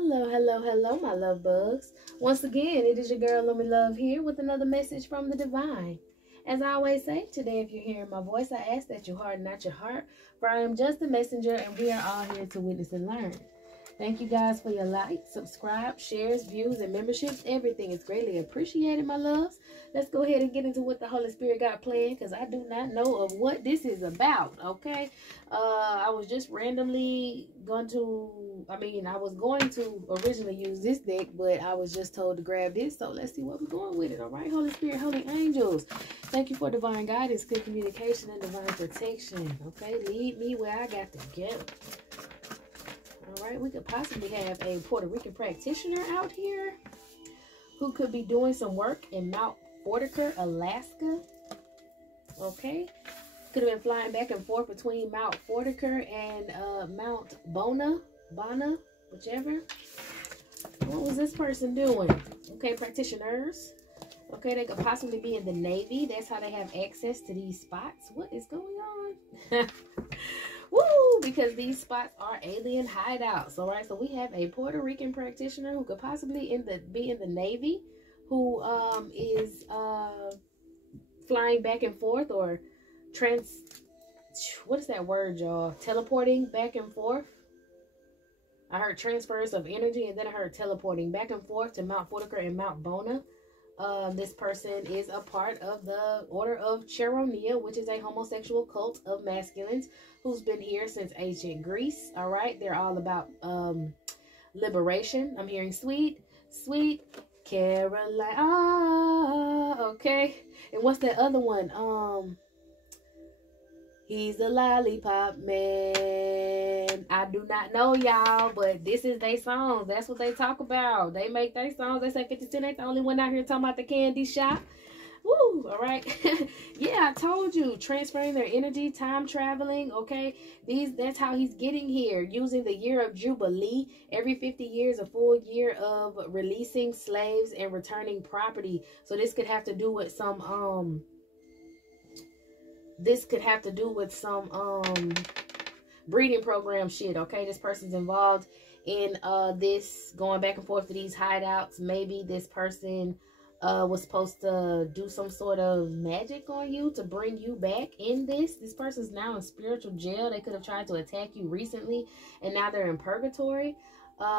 Hello, hello, hello, my love bugs. Once again, it is your girl, Lumi Love, here with another message from the divine. As I always say, today, if you're hearing my voice, I ask that you harden not your heart, for I am just a messenger, and we are all here to witness and learn. Thank you guys for your likes, subscribe, shares, views, and memberships. Everything is greatly appreciated, my loves. Let's go ahead and get into what the Holy Spirit got planned, because I do not know of what this is about, okay? I was just randomly I was going to originally use this deck, but I was just told to grab this, so let's see what we're going with it, all right? Holy Spirit, Holy Angels, thank you for divine guidance, good communication, and divine protection, okay? Lead me where I got to go. All right, we could possibly have a Puerto Rican practitioner out here who could be doing some work in Mount Fortiker, Alaska. Okay, could have been flying back and forth between Mount Fortiker and Mount Bona, whichever. What was this person doing? Okay, practitioners. Okay, they could possibly be in the Navy. That's how they have access to these spots. What is going on? Woo! Because these spots are alien hideouts. All right, so we have a Puerto Rican practitioner who could possibly be in the Navy, who is flying back and forth or what is that word, y'all? Teleporting back and forth. I heard transfers of energy, and then I heard teleporting back and forth to Mount Fortiker and Mount Bona. This person is a part of the Order of Cheronia, which is a homosexual cult of masculines who's been here since ancient Greece. All right, they're all about liberation. I'm hearing sweet Caroline. Okay. And what's that other one? He's the lollipop man. I do not know, y'all, but this is their songs. That's what they talk about. They make their songs. They say 50 Cent ain't the only one out here talking about the candy shop. Woo, all right. Yeah, I told you. Transferring their energy, time traveling, okay? That's how he's getting here. Using the year of Jubilee. Every 50 years, a full year of releasing slaves and returning property. So this could have to do with some, breeding program shit, okay? This person's involved in this, going back and forth to these hideouts. Maybe this person was supposed to do some sort of magic on you to bring you back in this. This person's now in spiritual jail. They could have tried to attack you recently, and now they're in purgatory.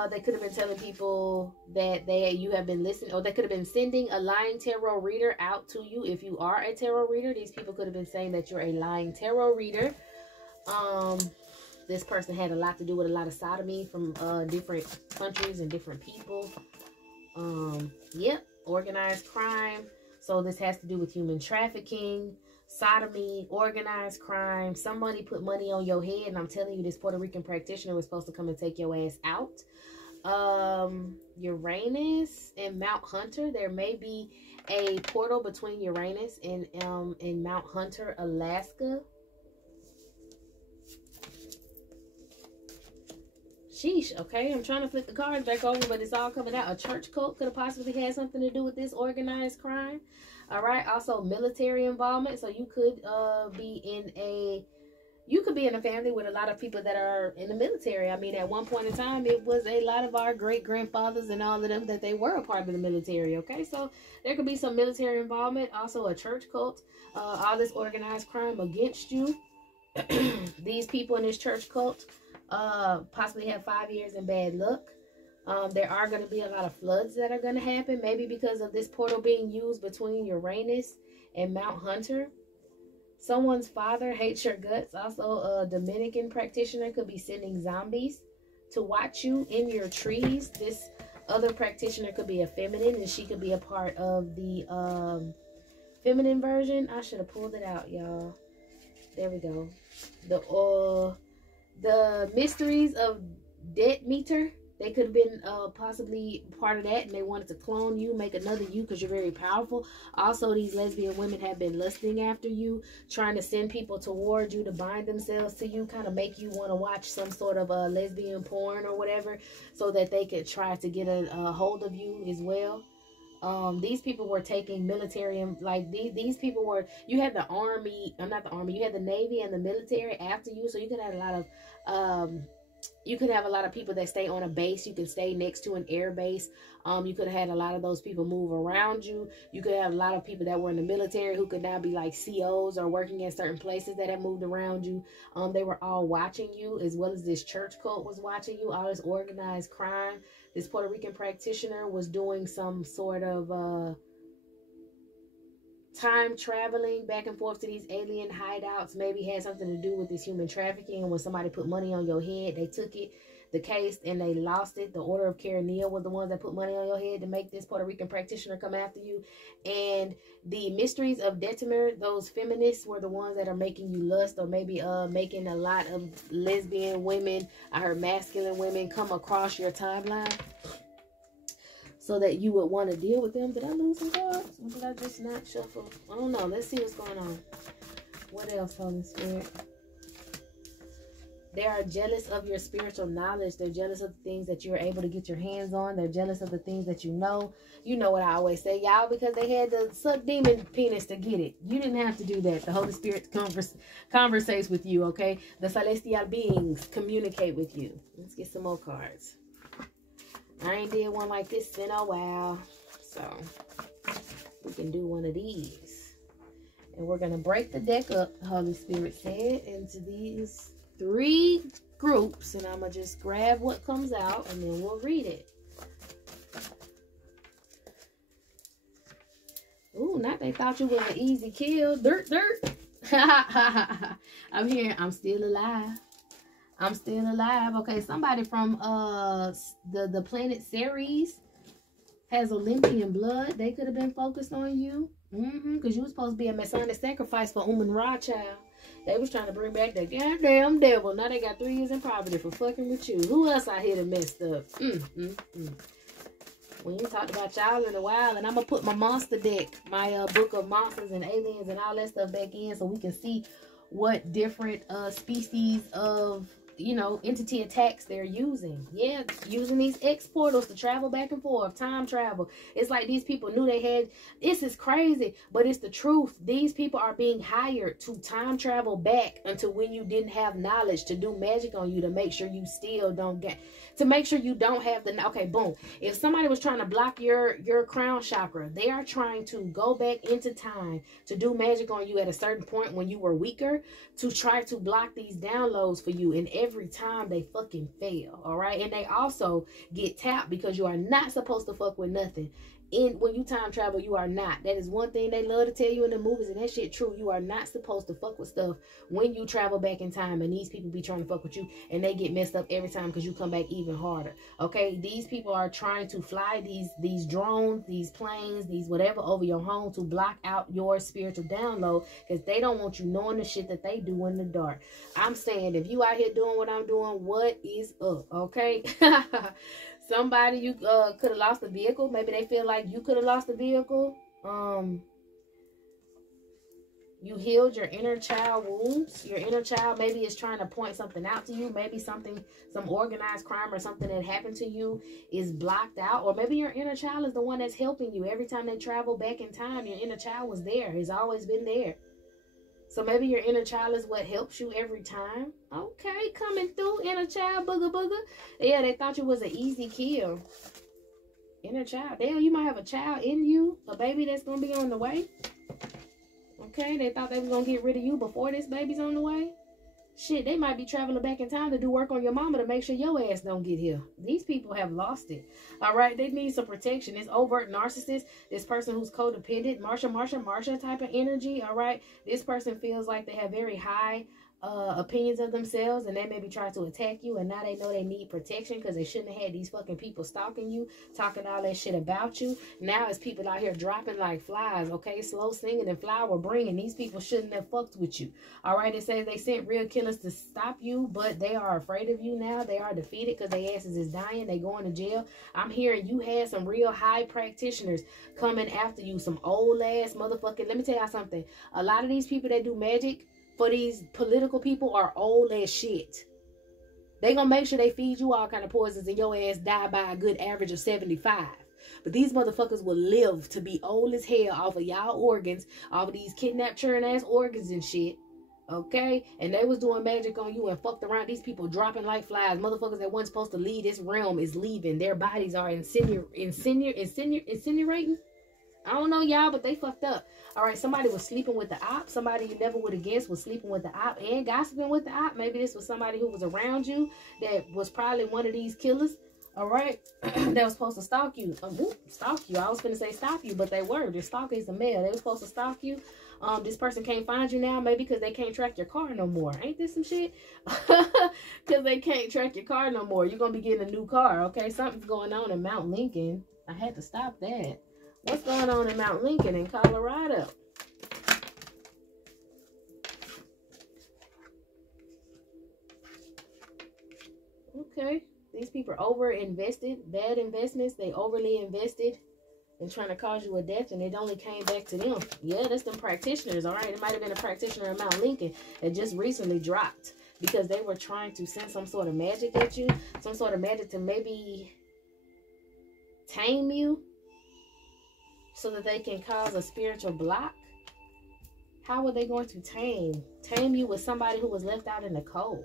They could have been telling people that you have been listening, or they could have been sending a lying tarot reader out to you. If you are a tarot reader, these people could have been saying that you're a lying tarot reader. This person had a lot to do with a lot of sodomy from different countries and different people. Yep, organized crime. So this has to do with human trafficking, sodomy, organized crime. Somebody put money on your head, and I'm telling you, this Puerto Rican practitioner was supposed to come and take your ass out. Uranus and Mount Hunter. There may be a portal between Uranus and Mount Hunter, Alaska. Sheesh, okay, I'm trying to flip the cards back over, but it's all coming out. A church cult could have possibly had something to do with this organized crime. All right, also military involvement. So you could be in a family with a lot of people that are in the military. I mean, at one point in time, it was a lot of our great-grandfathers and all of them that they were a part of the military, okay? So there could be some military involvement, also a church cult, all this organized crime against you. These people in this church cult possibly have 5 years in bad luck. There are going to be a lot of floods that are going to happen, maybe because of this portal being used between Uranus and Mount Hunter. Someone's father hates your guts. Also, a Dominican practitioner could be sending zombies to watch you in your trees. This other practitioner could be a feminine, and she could be a part of the feminine version. I should have pulled it out, y'all. There we go. The mysteries of Debt Meter. They could have been possibly part of that, and they wanted to clone you, make another you, because you're very powerful. Also, these lesbian women have been lusting after you, trying to send people towards you to bind themselves to you, kind of make you want to watch some sort of lesbian porn or whatever, so that they could try to get a hold of you as well. These people were taking military, and like these people were, you had the army, not the army, you had the Navy and the military after you, so you could have a lot of You could have a lot of people that stay on a base. You could stay next to an air base. You could have had a lot of those people move around you. You could have a lot of people that were in the military who could now be like COs or working in certain places that have moved around you. They were all watching you, as well as this church cult was watching you. All this organized crime. This Puerto Rican practitioner was doing some sort of time traveling back and forth to these alien hideouts. Maybe had something to do with this human trafficking. And when somebody put money on your head, they took it, the case, and they lost it. The Order of Caranil was the ones that put money on your head to make this Puerto Rican practitioner come after you. And the Mysteries of Detamar, those feminists were the ones that are making you lust, or maybe making a lot of lesbian women, I heard masculine women, come across your timeline, so that you would want to deal with them. Did I lose some cards? Or did I just not shuffle? I don't know. Let's see what's going on. What else, Holy Spirit? They are jealous of your spiritual knowledge. They're jealous of the things that you're able to get your hands on. They're jealous of the things that you know. You know what I always say, y'all, because they had to suck demon penis to get it. You didn't have to do that. The Holy Spirit conversates with you, okay? The celestial beings communicate with you. Let's get some more cards. I ain't did one like this in a while, so we can do one of these. And we're going to break the deck up, Holy Spirit said, into these 3 groups. And I'm going to just grab what comes out, and then we'll read it. Ooh, not they thought you was an easy kill. Dirt, dirt. I'm here. I'm still alive. I'm still alive. Okay, somebody from the planet Ceres has Olympian blood. They could have been focused on you. Because you was supposed to be a Masonic sacrifice for Ra child. They was trying to bring back that goddamn devil. Now they got 3 years in poverty for fucking with you. Who else out here that messed up? We ain't talked about y'all in a while. And I'm going to put my monster deck, my book of monsters and aliens and all that stuff back in, so we can see what different species of, you know, entity attacks they're using. Yeah, using these X portals to travel back and forth, time travel. It's like these people knew they had, this is crazy, but it's the truth. These people are being hired to time travel back until when you didn't have knowledge, to do magic on you, to make sure you still don't get, to make sure you don't have the, okay, boom. If somebody was trying to block your crown chakra, they are trying to go back into time to do magic on you at a certain point when you were weaker, to try to block these downloads for you. And every time they fucking fail, all right? And they also get tapped because you are not supposed to fuck with nothing. When you time travel, you are not. That is one thing they love to tell you in the movies, and that shit true. You are not supposed to fuck with stuff when you travel back in time, and these people be trying to fuck with you, and they get messed up every time because you come back even harder. Okay, these people are trying to fly these drones, these planes, these whatever over your home to block out your spiritual download, because they don't want you knowing the shit that they do in the dark. I'm saying, if you out here doing what I'm doing, what is up? Okay. Somebody, you could have lost a vehicle. Maybe they feel like you could have lost a vehicle. You healed your inner child wounds. Your inner child maybe is trying to point something out to you. Maybe some organized crime or something that happened to you is blocked out. Or maybe your inner child is the one that's helping you. Every time they travel back in time, your inner child was there. It's always been there. So maybe your inner child is what helps you every time. Okay, coming through, inner child, booger booger. Yeah, they thought you was an easy kill. Inner child. Damn, you might have a child in you, a baby that's going to be on the way. Okay, they thought they was going to get rid of you before this baby's on the way. Shit, they might be traveling back in time to do work on your mama to make sure your ass don't get here. These people have lost it. All right, they need some protection. This overt narcissist, this person who's codependent, Marsha type of energy. All right, this person feels like they have very high opinions of themselves, and they maybe try to attack you, and now they know they need protection because they shouldn't have had these fucking people stalking you, talking all that shit about you. Now it's people out here dropping like flies, okay? Slow singing and flower bringing. These people shouldn't have fucked with you. All right, it says they sent real killers to stop you, but they are afraid of you now. They are defeated because their asses is dying. They going to jail. I'm hearing you had some real high practitioners coming after you, some old ass motherfucking, let me tell y'all something. A lot of these people that do magic for these political people are old as shit. They gonna make sure they feed you all kind of poisons and your ass die by a good average of 75. But these motherfuckers will live to be old as hell off of y'all organs, off of these kidnapped churn ass organs and shit. Okay, and they was doing magic on you and fucked around. These people dropping like flies. Motherfuckers that weren't supposed to leave this realm is leaving. Their bodies are incinerating. I don't know y'all, but they fucked up. All right, somebody was sleeping with the op. Somebody you never would have guessed was sleeping with the op and gossiping with the op. Maybe this was somebody who was around you that was probably one of these killers. All right, they were supposed to stalk you. Stalk you. I was going to say stop you, but they were. The stalker is the male. They were supposed to stalk you. This person can't find you now, maybe because they can't track your car no more. Ain't this some shit? Because they can't track your car no more. You're going to be getting a new car, okay? Something's going on in Mount Lincoln. I had to stop that. What's going on in Mount Lincoln in Colorado? Okay. These people are over-invested. Bad investments. They overly invested and trying to cause you a death, and it only came back to them. Yeah, that's them practitioners, all right? It might have been a practitioner in Mount Lincoln that just recently dropped because they were trying to send some sort of magic at you, some sort of magic to maybe tame you so that they can cause a spiritual block. How were they going to tame you with somebody who was left out in the cold?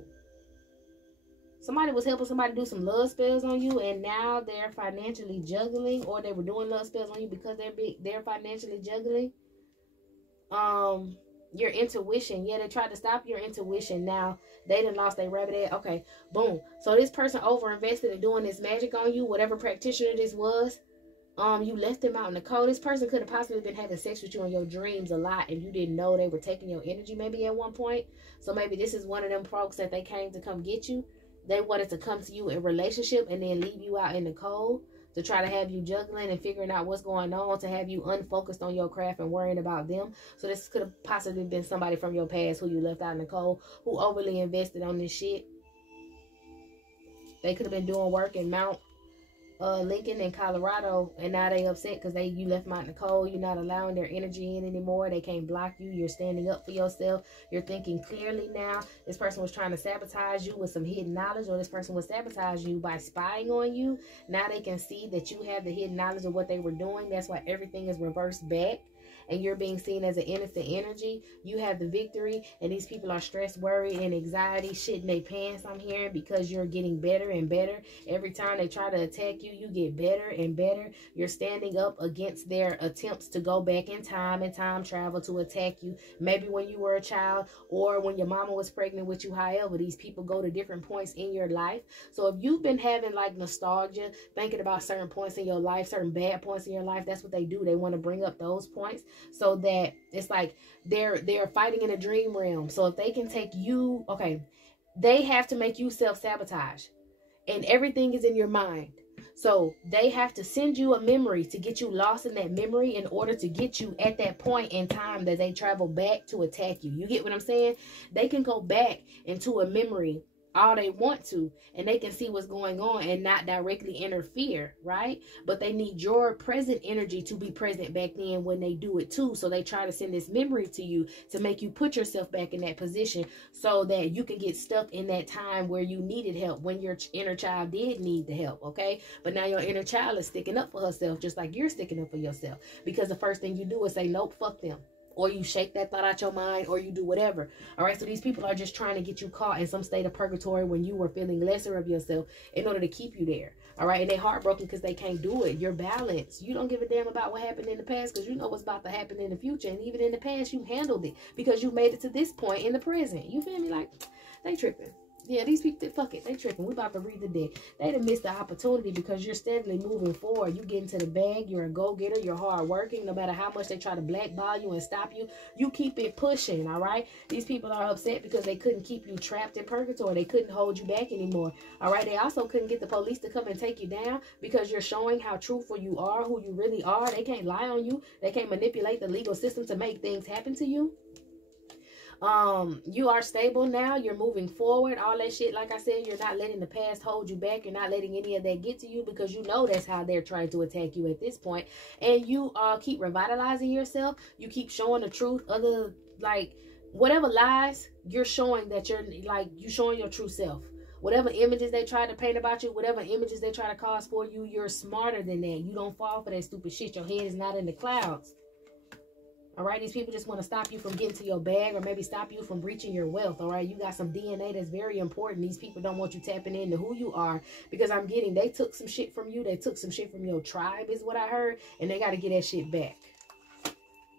Somebody was helping somebody do some love spells on you, and now they're financially juggling, or they were doing love spells on you because they're financially juggling. Your intuition. Yeah, they tried to stop your intuition. Now they done lost their rabbit head. Okay, boom. So this person over invested in doing this magic on you, whatever practitioner this was. You left them out in the cold. This person could have possibly been having sex with you in your dreams a lot, and you didn't know they were taking your energy maybe at one point. So maybe this is one of them folks that they came to come get you. They wanted to come to you in relationship and then leave you out in the cold to try to have you juggling and figuring out what's going on, to have you unfocused on your craft and worrying about them. So this could have possibly been somebody from your past who you left out in the cold, who overly invested on this shit. They could have been doing work in Mount Lincoln in Colorado, and now they upset because you left them out in the cold. You're not allowing their energy in anymore. They can't block you. You're standing up for yourself. You're thinking clearly now. This person was trying to sabotage you with some hidden knowledge, or this person was sabotage you by spying on you. Now they can see that you have the hidden knowledge of what they were doing. That's why everything is reversed back, and you're being seen as an innocent energy. You have the victory, and these people are stressed, worried, and anxiety, shitting their pants, I'm hearing, because you're getting better and better. Every time they try to attack you, you get better and better. You're standing up against their attempts to go back in time and time travel to attack you. Maybe when you were a child, or when your mama was pregnant with you. However, these people go to different points in your life. So if you've been having like nostalgia, thinking about certain points in your life, certain bad points in your life, that's what they do. They want to bring up those points, so that it's like they're fighting in a dream realm. So if they can take you, okay, they have to make you self-sabotage, and everything is in your mind. So they have to send you a memory to get you lost in that memory in order to get you at that point in time that they travel back to attack you. You get what I'm saying? They can go back into a memory all they want to, and they can see what's going on and not directly interfere, right? But they need your present energy to be present back then when they do it too. So they try to send this memory to you to make you put yourself back in that position so that you can get stuck in that time where you needed help, when your inner child did need the help, okay? But now your inner child is sticking up for herself just like you're sticking up for yourself, because the first thing you do is say, nope, fuck them. Or you shake that thought out your mind, or you do whatever. All right, so these people are just trying to get you caught in some state of purgatory when you were feeling lesser of yourself in order to keep you there. All right, and they're heartbroken because they can't do it. You're balanced. You don't give a damn about what happened in the past because you know what's about to happen in the future. And even in the past, you handled it because you made it to this point in the present. You feel me? Like, they tripping. Yeah, these people, fuck it, they tripping. We about to read the deck. They done missed the opportunity because you're steadily moving forward. You get into the bag. You're a go-getter. You're hard-working. No matter how much they try to blackball you and stop you, you keep it pushing, all right? These people are upset because they couldn't keep you trapped in purgatory. They couldn't hold you back anymore, all right? They also couldn't get the police to come and take you down because you're showing how truthful you are, who you really are. They can't lie on you. They can't manipulate the legal system to make things happen to you. You are stable now. You're moving forward. All that shit, like I said, you're not letting the past hold you back. You're not letting any of that get to you because you know that's how they're trying to attack you at this point. And you keep revitalizing yourself. You keep showing the truth. Other, like, whatever lies, you're showing that you're showing your true self. Whatever images they try to paint about you, whatever images they try to cause for you, you're smarter than that. You don't fall for that stupid shit. Your head is not in the clouds. All right, these people just want to stop you from getting to your bag, or maybe stop you from reaching your wealth. All right, you got some DNA that's very important. These people don't want you tapping into who you are, because I'm getting, they took some shit from you. They took some shit from your tribe is what I heard, and they got to get that shit back.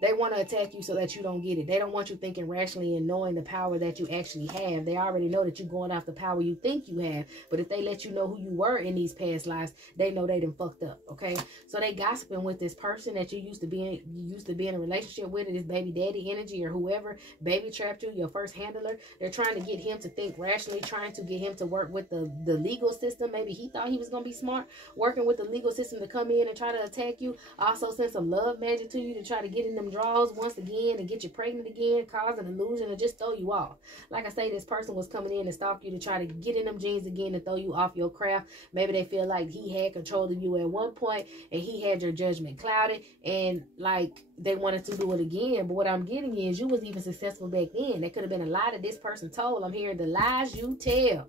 They want to attack you so that you don't get it. They don't want you thinking rationally and knowing the power that you actually have. They already know that you're going off the power you think you have. But if they let you know who you were in these past lives, they know they done fucked up. Okay, so they gossiping with this person that you used to be in a relationship with, this baby daddy energy or whoever baby trapped you, your first handler. They're trying to get him to think rationally, trying to get him to work with the legal system. Maybe he thought he was gonna be smart, working with the legal system to come in and try to attack you. Also send some love magic to you to try to get in them draws once again and get you pregnant again, cause an illusion, and just throw you off. Like I say, this person was coming in and stalk you to try to get in them jeans again and throw you off your craft. Maybe they feel like he had control of you at one point and he had your judgment clouded, and like they wanted to do it again. But what I'm getting is you was even successful back then. There could have been a lie that this person told. I'm hearing the lies you tell.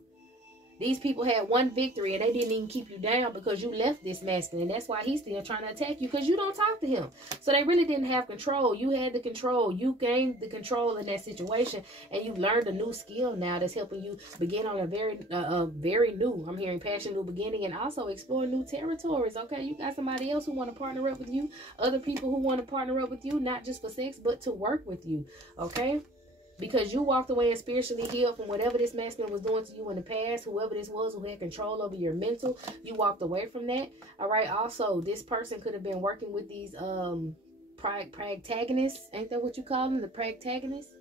These people had one victory and they didn't even keep you down because you left this masculine. That's why he's still trying to attack you, because you don't talk to him. So they really didn't have control. You had the control. You gained the control in that situation, and you learned a new skill now that's helping you begin on a very new, I'm hearing passion, new beginning, and also explore new territories. Okay, you got somebody else who want to partner up with you, other people who want to partner up with you, not just for sex, but to work with you. Okay. Because you walked away and spiritually healed from whatever this masculine was doing to you in the past, whoever this was who had control over your mental, you walked away from that. All right. Also, this person could have been working with these protagonists. Ain't that what you call them? The protagonists?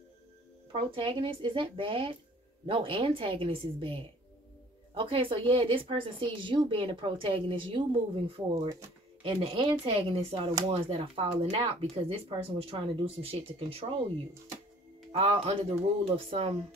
Protagonists? Is that bad? No, antagonist is bad. Okay, so yeah, this person sees you being the protagonist, you moving forward. And the antagonists are the ones that are falling out because this person was trying to do some shit to control you. All under the rule of some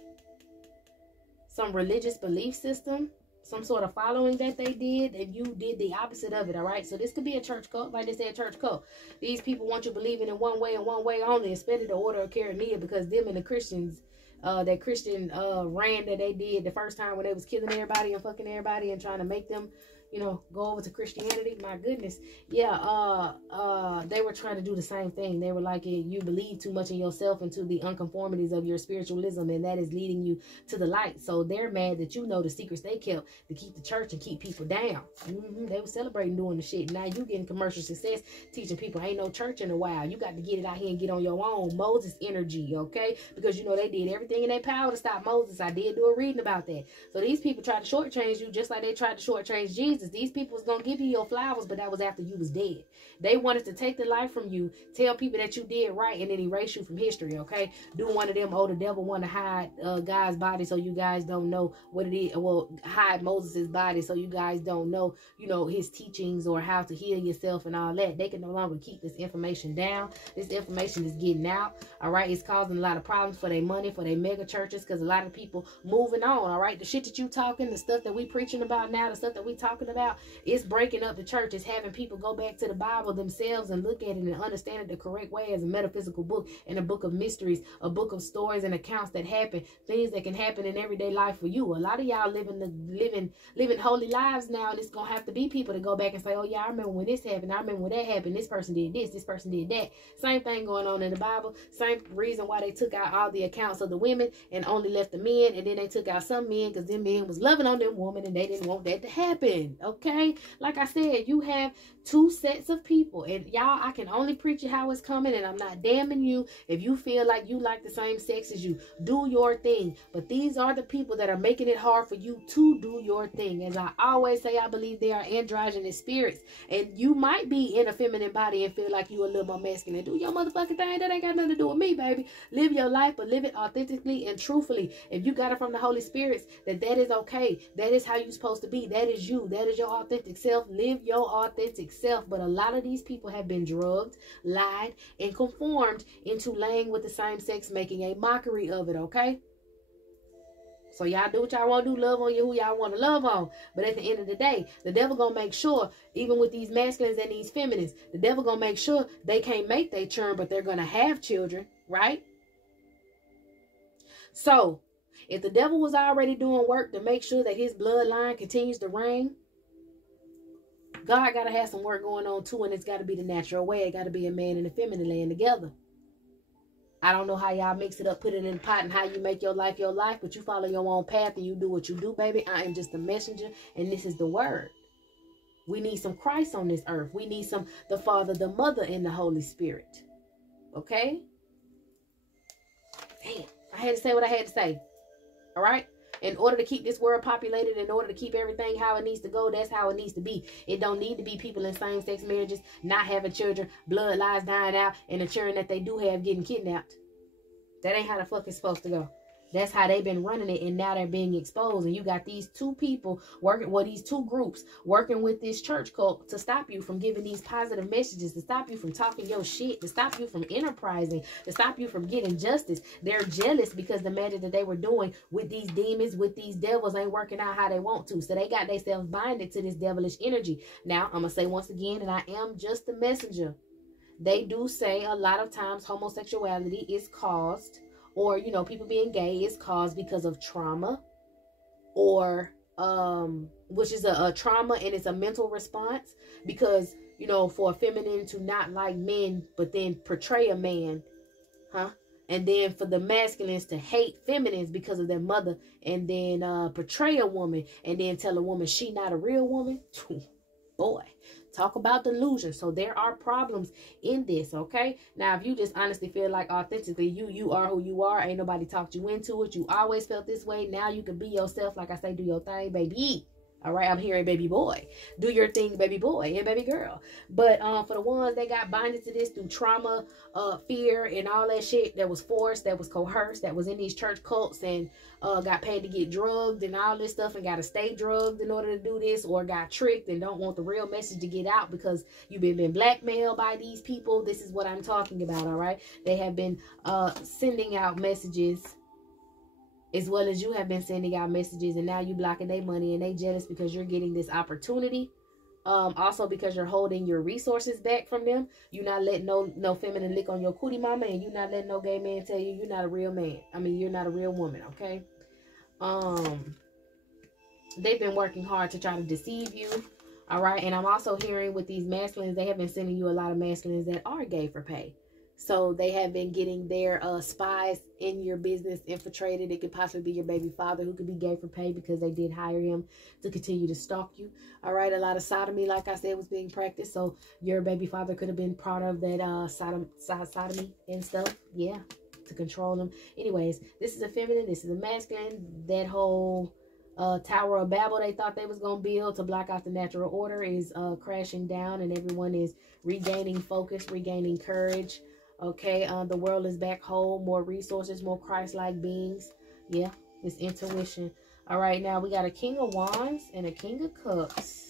religious belief system, some sort of following that they did, and you did the opposite of it. All right, so this could be a church cult, like they said, church cult. These people want you believing in one way and one way only, instead of the order of Carinea, because them and the Christians, that Christian reign that they did the first time when they was killing everybody and fucking everybody and trying to make them, you know, go over to Christianity. My goodness. Yeah, they were trying to do the same thing. They were like, you believe too much in yourself and to the unconformities of your spiritualism, and that is leading you to the light. So they're mad that you know the secrets they kept to keep the church and keep people down. They were celebrating doing the shit. Now you getting commercial success, teaching people ain't no church in a while. You got to get it out here and get on your own. Moses energy, okay? Because you know they did everything in their power to stop Moses. I did do a reading about that. So these people tried to shortchange you just like they tried to shortchange Jesus. These people was going to give you your flowers, but that was after you was dead. They wanted to take the life from you, tell people that you did right, and then erase you from history, okay? Do one of them, the devil want to hide God's body so you guys don't know what it is. Well, hide Moses' body so you guys don't know, you know, his teachings or how to heal yourself and all that. They can no longer keep this information down. This information is getting out, all right? It's causing a lot of problems for their money, for their mega churches, because a lot of people moving on, all right? The shit that you talking, the stuff that we preaching about now, the stuff that we talking about, it's breaking up the church. It's having people go back to the Bible themselves and look at it and understand it the correct way as a metaphysical book and a book of mysteries, a book of stories and accounts that happen, things that can happen in everyday life for you. A lot of y'all living holy lives now, and it's gonna have to be people to go back and say, oh yeah, I remember when this happened, I remember when that happened, this person did this person did that. Same thing going on in the Bible. Same reason why they took out all the accounts of the women and only left the men, and then they took out some men because them men was loving on them women and they didn't want that to happen. Okay, like I said, you have two sets of people, and y'all, I can only preach you how it's coming, and I'm not damning you. If you feel like you like the same sex as you, do your thing. But these are the people that are making it hard for you to do your thing. As I always say, I believe they are androgynous spirits, and you might be in a feminine body and feel like you a little more masculine. Do your motherfucking thing. That ain't got nothing to do with me, baby. Live your life, but live it authentically and truthfully. If you got it from the Holy Spirits, that is okay. That is how you're supposed to be. That is you. That is your authentic self. Live your authentic self. But a lot of these people have been drugged, lied, and conformed into laying with the same sex, making a mockery of it, okay? So y'all do what y'all want to do, love on you who y'all want to love on. But at the end of the day, the devil gonna make sure, even with these masculines and these feminines, the devil gonna make sure they can't make their churn, but they're gonna have children, right? So if the devil was already doing work to make sure that his bloodline continues to reign, God got to have some work going on too, and it's got to be the natural way. It got to be a man and a feminine laying together. I don't know how y'all mix it up, put it in the pot, and how you make your life, but you follow your own path and you do what you do, baby. I am just a messenger, and this is the word. We need some Christ on this earth. We need the Father, the Mother, and the Holy Spirit. Okay? Damn, I had to say what I had to say. All right? In order to keep this world populated, in order to keep everything how it needs to go, that's how it needs to be. It don't need to be people in same-sex marriages, not having children, bloodlines dying out, and the children that they do have getting kidnapped. That ain't how the fuck it's supposed to go. That's how they've been running it, and now they're being exposed. And you got these two people working, well, these two groups working with this church cult to stop you from giving these positive messages, to stop you from talking your shit, to stop you from enterprising, to stop you from getting justice. They're jealous because the magic that they were doing with these demons, with these devils, ain't working out how they want to. So they got themselves binded to this devilish energy. Now, I'm going to say once again, and I am just a messenger. They do say a lot of times homosexuality is caused, or, you know, people being gay is caused because of trauma, or, which is a trauma, and it's a mental response because, you know, for a feminine to not like men, but then portray a man, and then for the masculines to hate feminines because of their mother, and then portray a woman, and then tell a woman she not a real woman. Boy, talk about delusion. So there are problems in this, okay? Now, if you just honestly feel like authentically you are who you are, ain't nobody talked you into it, you always felt this way, now you can be yourself. Like I say, do your thing, baby. All right, I'm hearing baby boy. Do your thing, baby boy and baby girl. But for the ones that got binded to this through trauma, fear, and all that shit that was forced, that was coerced, that was in these church cults, and got paid to get drugged and all this stuff, and got to stay drugged in order to do this, or got tricked and don't want the real message to get out because you've been blackmailed by these people. This is what I'm talking about, all right? They have been sending out messages, as well as you have been sending out messages, and now you blocking their money, and they jealous because you're getting this opportunity. Also because you're holding your resources back from them. You're not letting no feminine lick on your cootie mama, and you're not letting no gay man tell you you're not a real man. I mean, you're not a real woman, okay? They've been working hard to try to deceive you, all right? And I'm also hearing with these masculines, they have been sending you a lot of masculines that are gay for pay. So they have been getting their spies in your business infiltrated. It could possibly be your baby father, who could be gay for pay because they did hire him to continue to stalk you. All right. A lot of sodomy, like I said, was being practiced. So your baby father could have been part of that sodomy and stuff. Yeah. To control them. Anyways, this is a feminine. This is a masculine. That whole Tower of Babel they thought they was going to build to block out the natural order is crashing down, and everyone is regaining focus, regaining courage. Okay, the world is back whole, more resources, more Christ-like beings. Yeah, this intuition. All right, now we got a King of Wands and a King of Cups.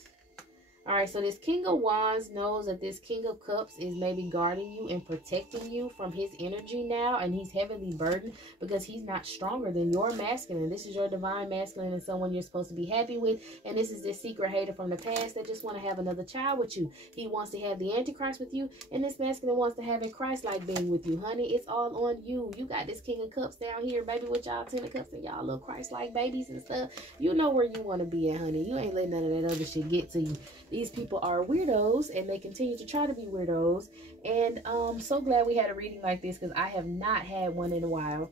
All right, so this King of Wands knows that this King of Cups is maybe guarding you and protecting you from his energy now, and he's heavily burdened because he's not stronger than your masculine. This is your divine masculine and someone you're supposed to be happy with, and this is this secret hater from the past that just want to have another child with you. He wants to have the Antichrist with you, and this masculine wants to have a Christ-like being with you. Honey, it's all on you. You got this King of Cups down here, baby, with y'all Ten of Cups and y'all little Christ-like babies and stuff. You know where you want to be at, honey. You ain't letting none of that other shit get to you. These people are weirdos, and they continue to try to be weirdos. And so glad we had a reading like this, because I have not had one in a while.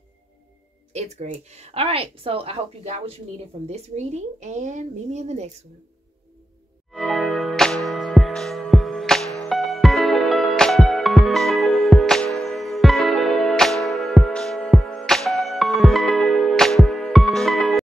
It's great. All right, so I hope you got what you needed from this reading, and meet me in the next one.